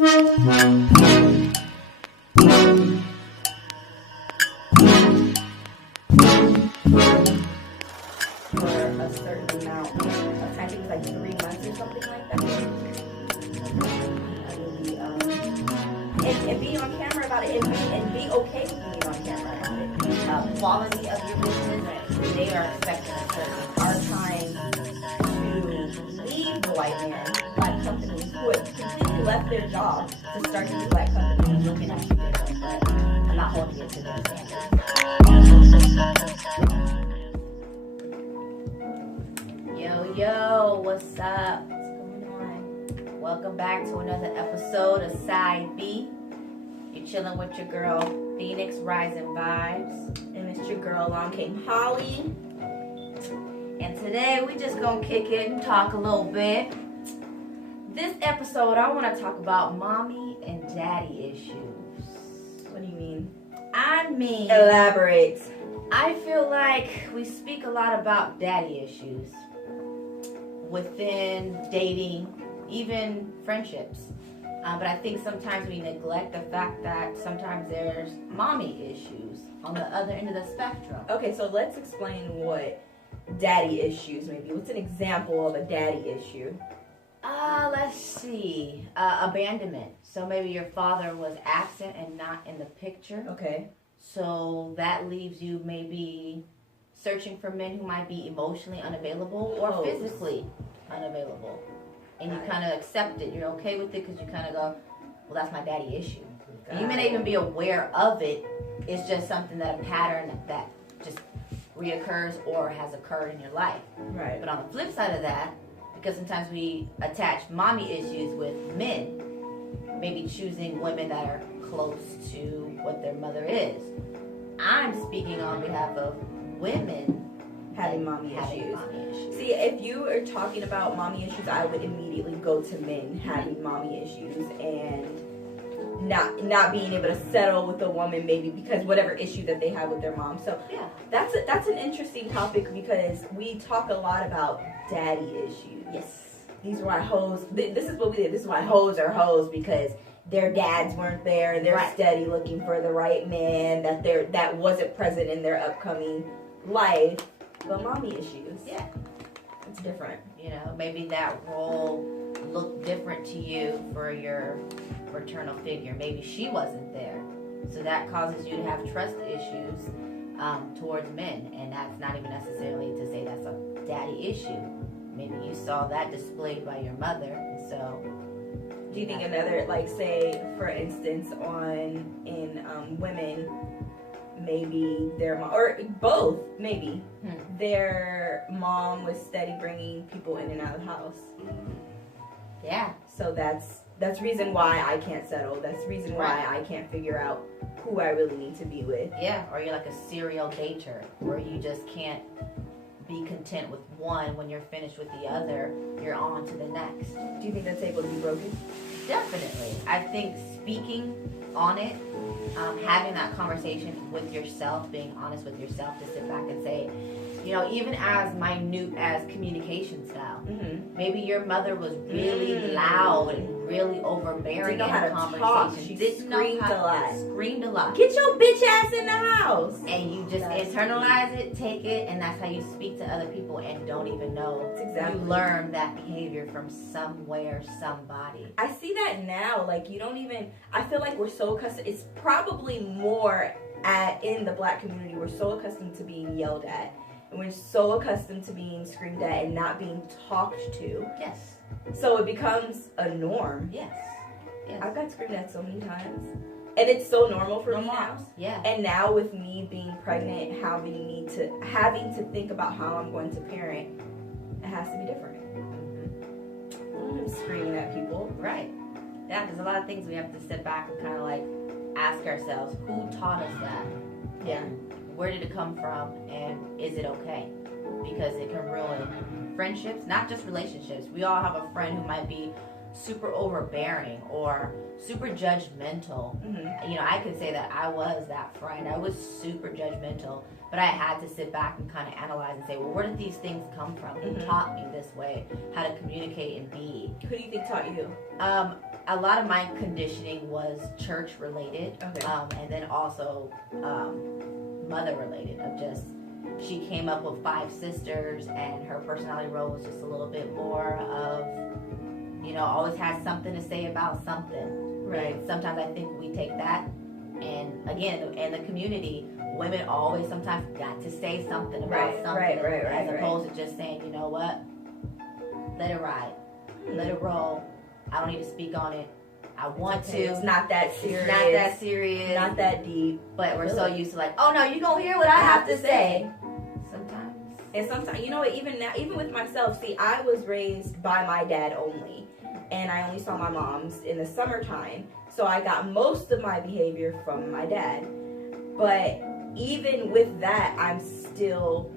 a certain amount of time. I think it was like 3 months or something like that. And being on camera about it, and being okay with being on camera about it. Quality of your business, they are expecting a certain our time to leave the white man, black companies who have completely left their job to start these black companies looking at you different, but I'm not holding it to their standards. Yo, what's up? What's going on? Welcome back to another episode of Side B. You're chilling with your girl, Phoenix Rising Vibes. And it's your girl, Along Came Holly. And today we just gonna kick it and talk a little bit. This episode, I want to talk about mommy and daddy issues. What do you mean? I mean, Elaborate. I feel like we speak a lot about daddy issues within dating, even friendships. But I think sometimes we neglect the fact that sometimes there's mommy issues on the other end of the spectrum. Okay, so let's explain what daddy issues maybe. What's an example of a daddy issue? Let's see. Abandonment. So maybe your father was absent and not in the picture. Okay. So that leaves you maybe searching for men who might be emotionally unavailable or physically unavailable. And you kind of accept it. You're okay with it because you kind of go, well, that's my daddy issue. You may not even be aware of it. It's just something that a pattern that just reoccurs or has occurred in your life. Right. But on the flip side of that, because sometimes we attach mommy issues with men, maybe choosing women that are close to what their mother is. I'm speaking on behalf of women Having mommy issues. Mommy issues. See, if you are talking about mommy issues, I would immediately go to men having mommy issues and not being able to settle with a woman maybe because whatever issue that they have with their mom. So Yeah. that's an interesting topic because we talk a lot about daddy issues. Yes. These are why hoes. This is what we did. This is why hoes are hoes because their dads weren't there. They're Right. steady looking for the right man that wasn't present in their upcoming life. But mommy issues. Yeah. It's different. You know, maybe that role looked different to you for your maternal figure. Maybe she wasn't there. So that causes you to have trust issues towards men. And that's not even necessarily to say that's a daddy issue. Maybe you saw that displayed by your mother. So Do you think another, like, say, for instance, in women, maybe their mom, or both, maybe, their mom was steady bringing people in and out of the house. yeah. So that's reason why I can't settle. That's reason why I can't figure out who I really need to be with. Yeah, or you're like a serial dater where you just can't be content with one. When you're finished with the other, you're on to the next. Do you think that's able to be broken? Definitely. I think speaking on it, having that conversation with yourself, being honest with yourself to sit back and say, you know, even as minute as communication style, maybe your mother was really loud and really overbearing Didn't know how in to conversation. talk. She Didn't know screamed how- a lot. Screamed a lot. Get your bitch ass in the house. And you just internalize it, take it, and that's how you speak to other people and don't even know. That's exactly. You learn that behavior from somewhere, somebody. I see that now. Like, you don't even. I feel like we're so accustomed. It's probably more in the black community. We're so accustomed to being yelled at, and we're so accustomed to being screamed at and not being talked to. Yes. So it becomes a norm. Yes. Yes. I've got screamed at so many times, and it's so normal for No me now. moms. Yeah. And now with me being pregnant, having to think about how I'm going to parent, it has to be different. I'm screaming at people. Right. Yeah, there's a lot of things we have to sit back and kind of like ask ourselves, who taught us that? Yeah. Where did it come from? And is it okay? Because it can ruin friendships, not just relationships. We all have a friend who might be super overbearing or super judgmental. You know, I could say that I was that friend. I was super judgmental, but I had to sit back and kind of analyze and say, well, where did these things come from? Who taught me this way? How to communicate and be? Who do you think taught you? a lot of my conditioning was church related, Okay. and then also mother related. Of just she came up with 5 sisters, and her personality role was just a little bit more of, always had something to say about something. Right. And sometimes I think we take that, and again, in the community, women always sometimes got to say something about something, as opposed to just saying, you know what, let it ride, let it roll. I don't need to speak on it. I want to. It's not that serious. It's not that serious. Not that deep. But we're so used to like, oh no, you gonna hear what I have to say. Sometimes. And sometimes, even now, even with myself, see, I was raised by my dad only. And I only saw my mom's in the summertime. So I got most of my behavior from my dad. But even with that, I'm still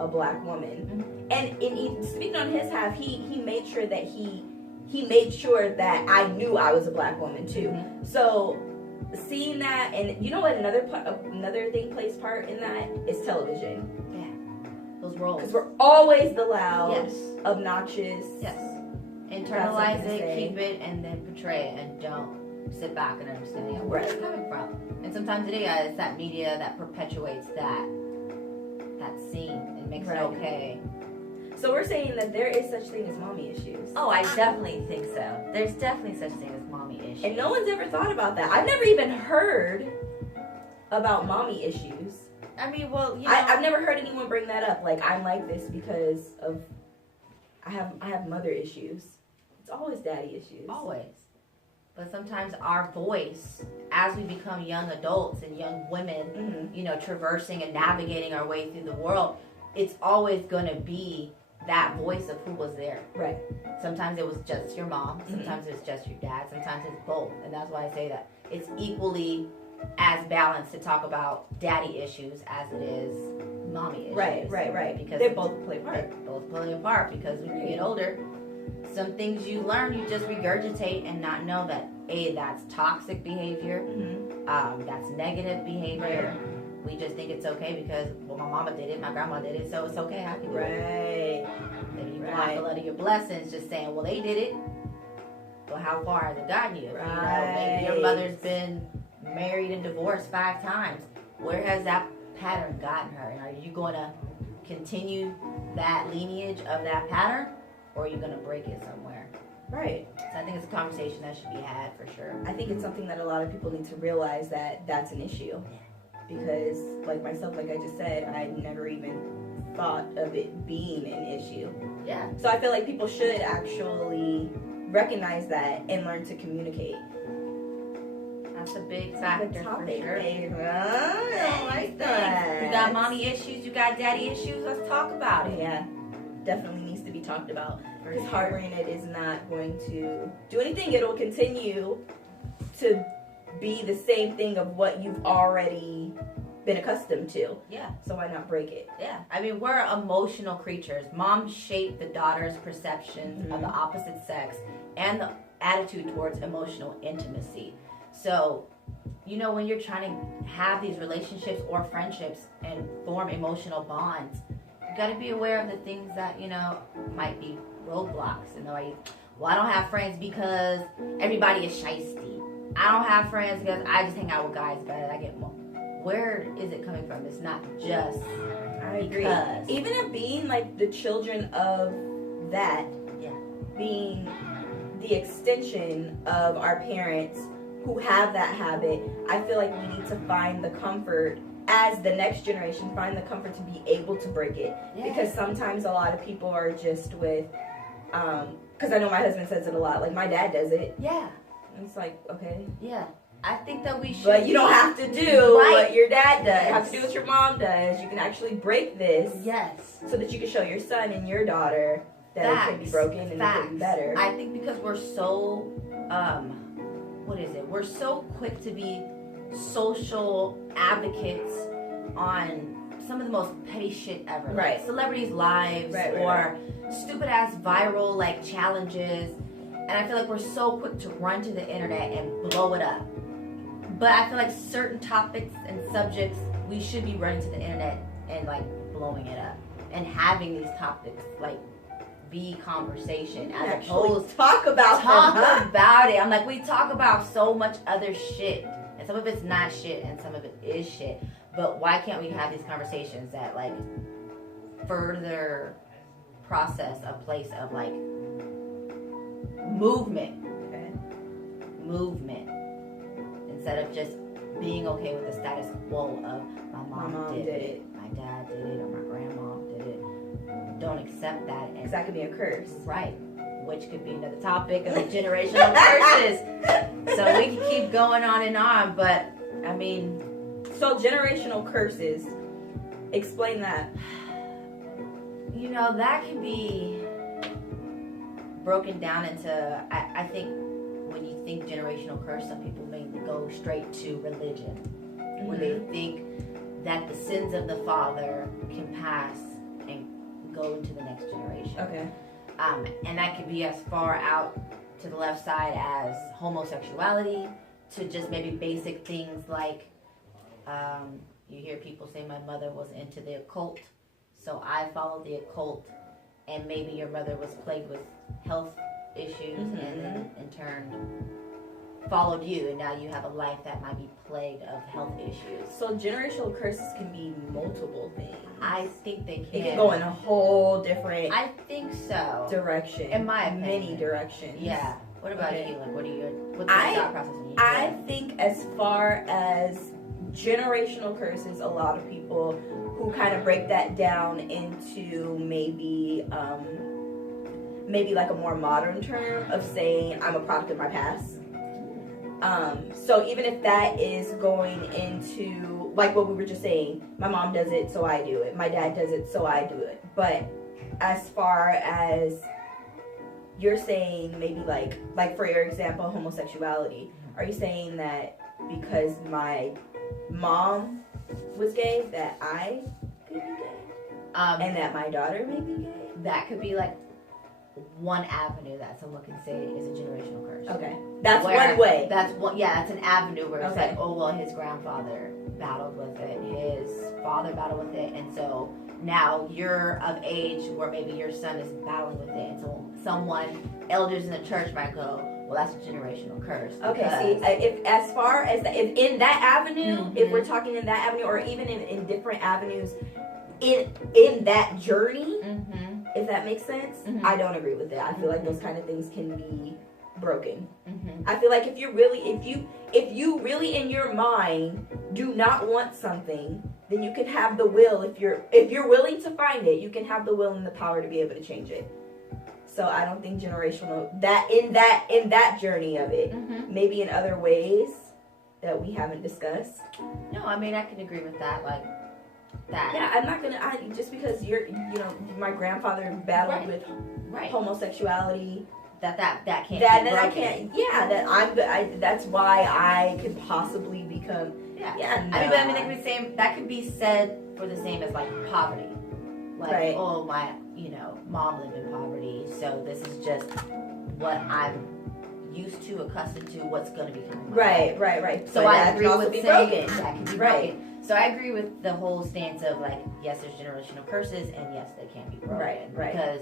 a black woman. And in speaking on his half, he made sure that he made sure that I knew I was a black woman too. So seeing that, and you know what, another thing plays part in that is television. Yeah, those roles. Because we're always the loud, Yes. obnoxious. Yes. Internalize it, keep it, and then portray it, and don't sit back and understand where it's coming from. And sometimes it's that media that perpetuates that scene and makes it okay. So we're saying that there is such thing as mommy issues. Oh, I definitely think so. There's definitely such thing as mommy issues. And no one's ever thought about that. I've never even heard about mommy issues. I mean, well, I've never heard anyone bring that up. Like, I'm like this because of I have mother issues. It's always daddy issues. Always. But sometimes our voice, as we become young adults and young women, traversing and navigating our way through the world, it's always going to be that voice of who was there. Right. Sometimes it was just your mom. Sometimes it's just your dad. Sometimes it's both. And that's why I say that it's equally as balanced to talk about daddy issues as it is mommy issues. Right. Because they both play a part. They both play a part because when you get older, some things you learn, you just regurgitate and not know that, A, that's toxic behavior, that's negative behavior. Right. We just think it's okay because, well, my mama did it, my grandma did it, so it's okay, I can do it. Then you block a lot of your blessings just saying, well, they did it, but how far has it gotten you? Maybe your mother's been married and divorced 5 times. Where has that pattern gotten her? And are you going to continue that lineage of that pattern, or are you going to break it somewhere? Right. So I think it's a conversation that should be had for sure. I think it's something that a lot of people need to realize that that's an issue. Because, like myself, like I just said, I never even thought of it being an issue. Yeah. So I feel like people should actually recognize that and learn to communicate. That's a big factor for sure. I like that. You got mommy issues, you got daddy issues, let's talk about it. Yeah, definitely needs to be talked about. Because harboring it is not going to do anything. It'll continue to be the same thing of what you've already been accustomed to. Yeah. So why not break it? Yeah. I mean, we're emotional creatures. Moms shape the daughter's perceptions of the opposite sex and the attitude towards emotional intimacy. So, when you're trying to have these relationships or friendships and form emotional bonds, you got to be aware of the things that, might be roadblocks. And I don't have friends because everybody is shiesty. I don't have friends because I just hang out with guys better. I get more. Where is it coming from? It's not just I agree. Because. Even if being like the children of that, being the extension of our parents who have that habit, I feel like we need to find the comfort as the next generation, find the comfort to be able to break it. Yeah. Because sometimes a lot of people are just with, because I know my husband says it a lot, like my dad does it. Yeah. And it's like, okay. Yeah. I think that we should. But you don't have to do what your dad does. You have to do what your mom does. You can actually break this. Yes. So that you can show your son and your daughter that it can be broken and it can be better. I think because we're so, we're so quick to be social advocates on some of the most petty shit ever. Right. Like celebrities' lives or stupid ass viral like challenges. And I feel like we're so quick to run to the internet and blow it up. But I feel like certain topics and subjects, we should be running to the internet and like blowing it up. And having these topics like be conversation as Actually, opposed talk about it. I'm like, we talk about so much other shit, and some of it's not shit, and some of it is shit. But why can't we have these conversations that like further process a place of like movement, instead of just being okay with the status quo of my mom did it, my dad did it, or my grandma did it. Don't accept that, because that could be a curse, right? Which could be another topic of the generational curses. So we can keep going on and on, but I mean, so generational curses. Explain that. You know, that can be broken down into, I think when you think generational curse, some people may go straight to religion, where they think that the sins of the father can pass and go into the next generation. Okay. And that could be as far out to the left side as homosexuality, to just maybe basic things like, you hear people say my mother was into the occult, so I followed the occult, and maybe your mother was plagued with health issues and then in turn followed you, and now you have a life that might be plagued of health issues. So generational curses can be multiple things. I think they can. It can go in a whole different I think so. direction. In my opinion. Many directions. Yeah. What about you? Like, what's the thought process in you? I think as far as generational curses, a lot of people who kind of break that down into maybe like a more modern term of saying I'm a product of my past. So even if that is going into like what we were just saying, my mom does it, so I do it. My dad does it, so I do it. But as far as you're saying, maybe like for your example, homosexuality, are you saying that because my mom was gay that I could be gay, and that my daughter may be gay? That could be like one avenue that someone can say is a generational curse. Okay, that's one way. That's one. Yeah, that's an avenue where it's Okay. like, oh well, his grandfather battled with it, his father battled with it, and so now you're of age where maybe your son is battling with it, and so someone, elders in the church might go, well, that's a generational curse. Okay, see, if as far as if in that avenue, if we're talking in that avenue, or even in different avenues, in that journey, if that makes sense, I don't agree with it. I feel like those kind of things can be broken. I feel like if you really in your mind do not want something, then you can have the will. If you're willing to find it, you can have the will and the power to be able to change it. So I don't think generational in that journey of it, maybe in other ways that we haven't discussed. No, I mean I can agree with that. Like that. Yeah, I'm not gonna. Just because my grandfather battled with homosexuality. That can't. That I can't. Yeah, that's why I could possibly become. Yeah. No. I mean, that could be said for the same as like poverty. Like, oh, my, mom lived in poverty, so this is just what I'm used to, accustomed to, what's going to be coming. Right. So I agree with saying that can be broken. So I agree with the whole stance of like, yes, there's generational curses, and yes, they can be broken. Right. Because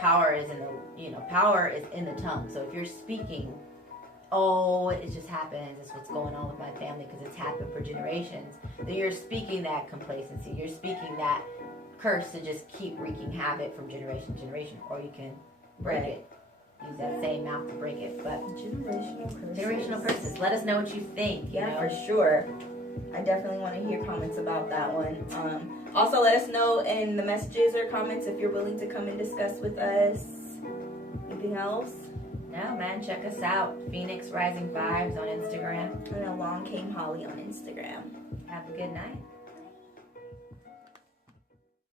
power is in the tongue. So if you're speaking, oh, it just happens, it's what's going on with my family because it's happened for generations, then you're speaking that complacency. You're speaking that curse to just keep wreaking havoc from generation to generation, or you can break it. Use that same mouth to break it. But generational curses. Let us know what you think. For sure. I definitely want to hear comments about that one. Also, let us know in the messages or comments if you're willing to come and discuss with us. Anything else? No, man. Check us out. Phoenix Rising Vibes on Instagram. And Along Came Holly on Instagram. Have a good night.